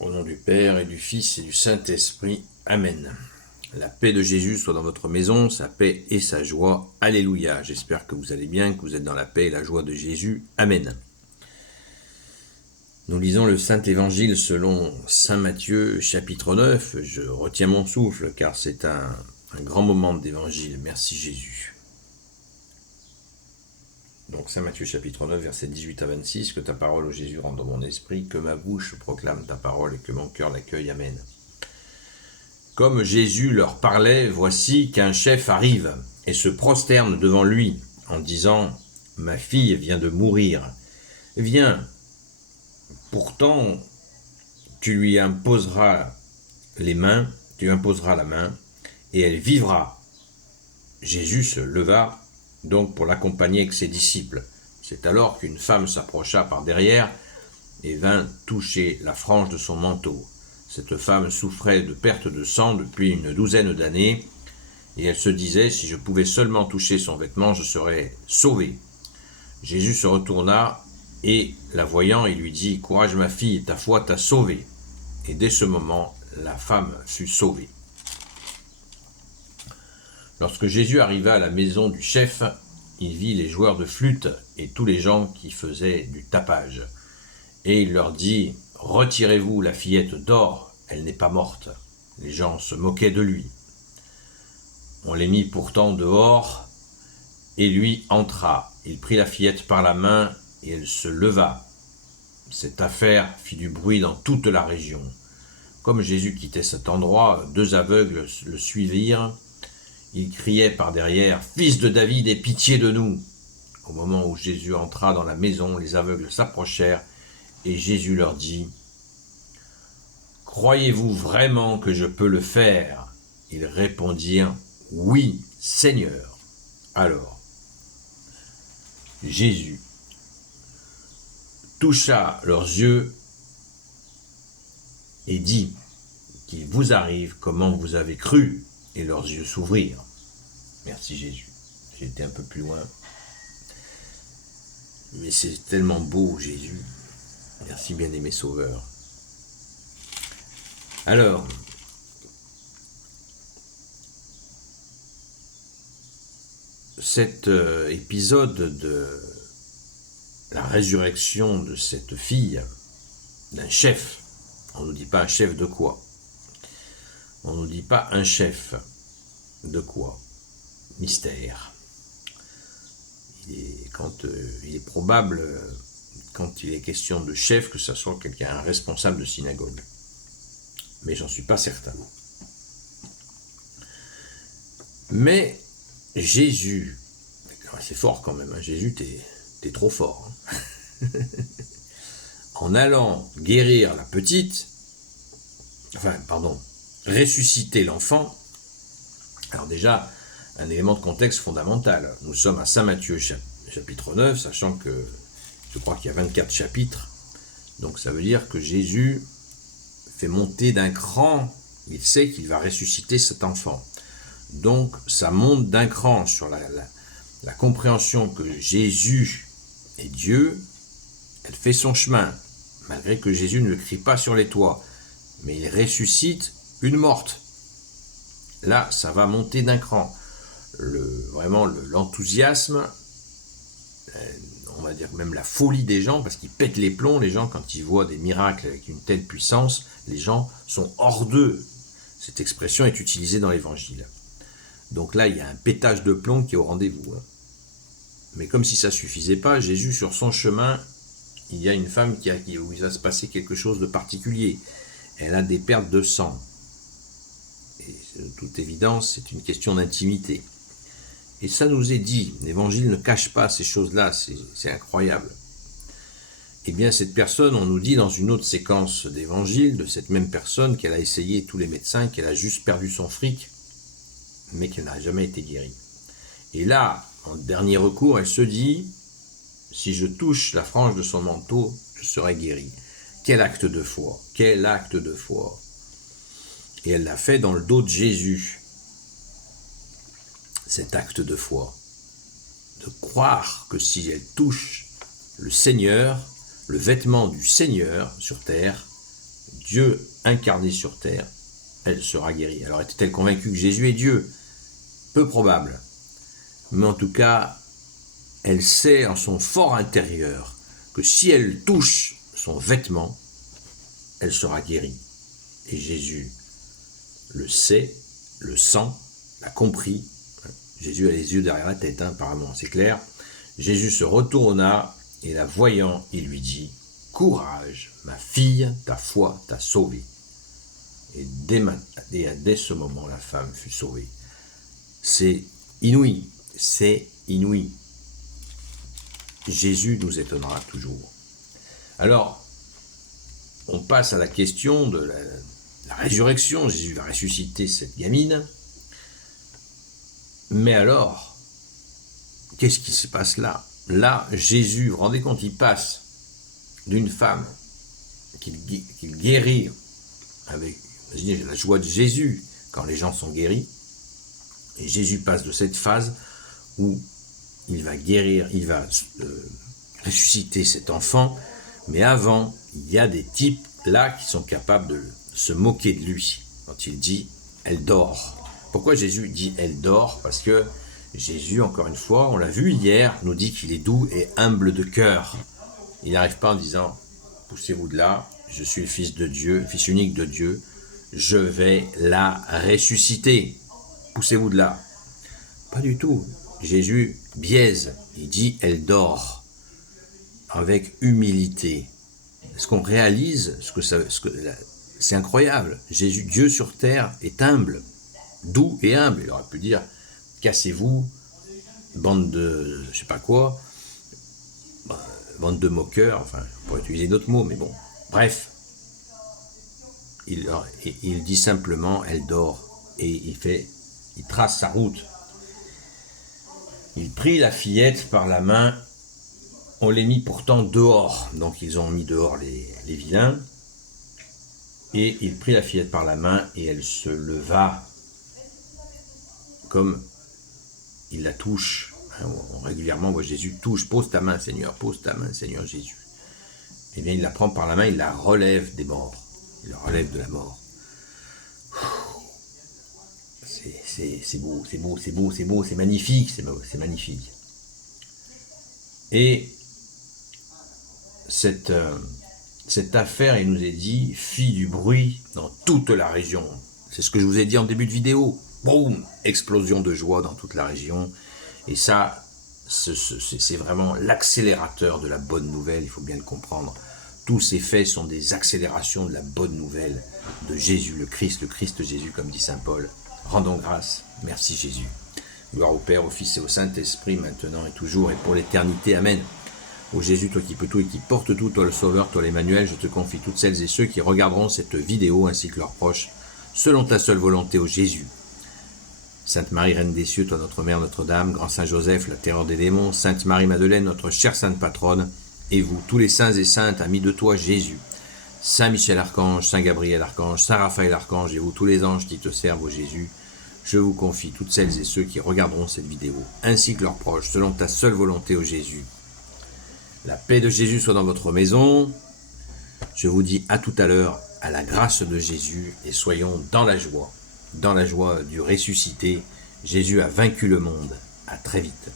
Au nom du Père et du Fils et du Saint-Esprit. Amen. La paix de Jésus soit dans votre maison, sa paix et sa joie. Alléluia. J'espère que vous allez bien, que vous êtes dans la paix et la joie de Jésus. Amen. Nous lisons le Saint-Évangile selon Saint Matthieu, chapitre 9. Je retiens mon souffle car c'est un grand moment d'Évangile. Merci Jésus. Donc Saint Matthieu chapitre 9, versets 18 à 26, que ta parole, ô Jésus, rende dans mon esprit, que ma bouche proclame ta parole et que mon cœur l'accueille. Amen. Comme Jésus leur parlait, voici qu'un chef arrive et se prosterne devant lui en disant « Ma fille vient de mourir. Viens, pourtant tu lui imposeras la main et elle vivra. » Jésus se leva donc pour l'accompagner avec ses disciples. C'est alors qu'une femme s'approcha par derrière et vint toucher la frange de son manteau. Cette femme souffrait de perte de sang depuis une douzaine d'années, et elle se disait, si je pouvais seulement toucher son vêtement, je serais sauvée. Jésus se retourna, et la voyant, il lui dit, courage ma fille, ta foi t'a sauvée. Et dès ce moment, la femme fut sauvée. Lorsque Jésus arriva à la maison du chef, il vit les joueurs de flûte et tous les gens qui faisaient du tapage. Et il leur dit, « Retirez-vous, la fillette dort, elle n'est pas morte. » Les gens se moquaient de lui. On les mit pourtant dehors, et lui entra. Il prit la fillette par la main, et elle se leva. Cette affaire fit du bruit dans toute la région. Comme Jésus quittait cet endroit, 2 aveugles le suivirent. Ils criaient par derrière, « Fils de David, aie pitié de nous !» Au moment où Jésus entra dans la maison, les aveugles s'approchèrent, et Jésus leur dit, « Croyez-vous vraiment que je peux le faire ?» Ils répondirent, « Oui, Seigneur. » Alors, Jésus toucha leurs yeux et dit, « Qu'il vous arrive comment vous avez cru ?» Et leurs yeux s'ouvrirent. Merci Jésus. J'ai été un peu plus loin. Mais c'est tellement beau, Jésus. Merci bien-aimé Sauveur. Alors, cet épisode de la résurrection de cette fille, d'un chef, on ne nous dit pas un chef de quoi? On ne nous dit pas un chef de quoi? Mystère. Il est probable, quand il est question de chef, que ça soit quelqu'un, un responsable de synagogue. Mais j'en suis pas certain. Mais Jésus, c'est fort quand même, hein, Jésus, t'es trop fort. Hein. En allant guérir la petite, ressusciter l'enfant. Alors déjà, un élément de contexte fondamental. Nous sommes à Saint Matthieu chapitre 9, sachant que je crois qu'il y a 24 chapitres. Donc ça veut dire que Jésus fait monter d'un cran, il sait qu'il va ressusciter cet enfant. Donc ça monte d'un cran sur la compréhension que Jésus est Dieu. Elle fait son chemin, malgré que Jésus ne le crie pas sur les toits. Mais il ressuscite une morte. Là, ça va monter d'un cran. Vraiment l'enthousiasme, on va dire même la folie des gens, parce qu'ils pètent les plombs, les gens, quand ils voient des miracles avec une telle puissance, les gens sont hors d'eux. Cette expression est utilisée dans l'Évangile. Donc là, il y a un pétage de plomb qui est au rendez-vous. Hein. Mais comme si ça ne suffisait pas, Jésus, sur son chemin, il y a une femme où il va se passer quelque chose de particulier. Elle a des pertes de sang. Et de toute évidence, c'est une question d'intimité. Et ça nous est dit, l'Évangile ne cache pas ces choses-là, c'est incroyable. Eh bien, cette personne, on nous dit dans une autre séquence d'Évangile, de cette même personne, qu'elle a essayé tous les médecins, qu'elle a juste perdu son fric, mais qu'elle n'a jamais été guérie. Et là, en dernier recours, elle se dit, si je touche la frange de son manteau, je serai guérie. Quel acte de foi! Quel acte de foi! Et elle l'a fait dans le dos de Jésus. Cet acte de foi. De croire que si elle touche le Seigneur, le vêtement du Seigneur sur terre, Dieu incarné sur terre, elle sera guérie. Alors était-elle convaincue que Jésus est Dieu? Peu probable. Mais en tout cas, elle sait en son fort intérieur que si elle touche son vêtement, elle sera guérie. Et Jésus le sait, le sent, l'a compris. Jésus a les yeux derrière la tête, apparemment, c'est clair. Jésus se retourna et la voyant, il lui dit « Courage, ma fille, ta foi t'a sauvée. » Et dès ce moment, la femme fut sauvée. C'est inouï, c'est inouï. Jésus nous étonnera toujours. Alors, on passe à la question de la résurrection. Jésus va ressusciter cette gamine. Mais alors, qu'est-ce qui se passe là? Là, Jésus, vous vous rendez compte, il passe d'une femme qu'il guérit avec, imaginez la joie de Jésus quand les gens sont guéris. Et Jésus passe de cette phase où il va guérir, il va ressusciter cet enfant, mais avant, il y a des types là qui sont capables de se moquer de lui. Quand il dit « elle dort ». Pourquoi Jésus dit « elle dort » ? Parce que Jésus, encore une fois, on l'a vu hier, nous dit qu'il est doux et humble de cœur. Il n'arrive pas en disant « poussez-vous de là, je suis le Fils de Dieu, Fils unique de Dieu, je vais la ressusciter. Poussez-vous de là. » Pas du tout. Jésus biaise, il dit « elle dort » avec humilité. Est-ce qu'on réalise c'est incroyable. Jésus, Dieu sur terre, est humble, doux et humble. Il aurait pu dire « cassez-vous, bande de je sais pas quoi, bande de moqueurs », enfin, on pourrait utiliser d'autres mots, mais bon. Bref, il dit simplement « elle dort » et il trace sa route. Il prit la fillette par la main, on les mit pourtant dehors, donc ils ont mis dehors les vilains, et il prit la fillette par la main et elle se leva, comme il la touche. Régulièrement, on voit Jésus touche, pose ta main Seigneur Jésus. Et bien il la prend par la main, il la relève des morts, il la relève de la mort. C'est beau, c'est magnifique, c'est magnifique. Et cette affaire, il nous est dit, fit du bruit dans toute la région. C'est ce que je vous ai dit en début de vidéo. Boum, explosion de joie dans toute la région. Et ça, c'est vraiment l'accélérateur de la bonne nouvelle, il faut bien le comprendre. Tous ces faits sont des accélérations de la bonne nouvelle de Jésus, le Christ Jésus, comme dit saint Paul. Rendons grâce, merci Jésus. Gloire au Père, au Fils et au Saint-Esprit, maintenant et toujours et pour l'éternité. Amen. Ô Jésus, toi qui peux tout et qui portes tout, toi le Sauveur, toi l'Emmanuel, je te confie toutes celles et ceux qui regarderont cette vidéo ainsi que leurs proches, selon ta seule volonté, ô Jésus. Sainte Marie, Reine des cieux, toi notre Mère, Notre-Dame, Grand Saint Joseph, la terreur des démons, Sainte Marie-Madeleine, notre chère Sainte Patronne, et vous, tous les saints et saintes, amis de toi, Jésus, Saint Michel Archange, Saint Gabriel Archange, Saint Raphaël Archange, et vous, tous les anges qui te servent, ô Jésus, je vous confie toutes celles et ceux qui regarderont cette vidéo, ainsi que leurs proches, selon ta seule volonté, ô Jésus. La paix de Jésus soit dans votre maison. Je vous dis à tout à l'heure, à la grâce de Jésus, et soyons dans la joie du ressuscité. Jésus a vaincu le monde. À très vite.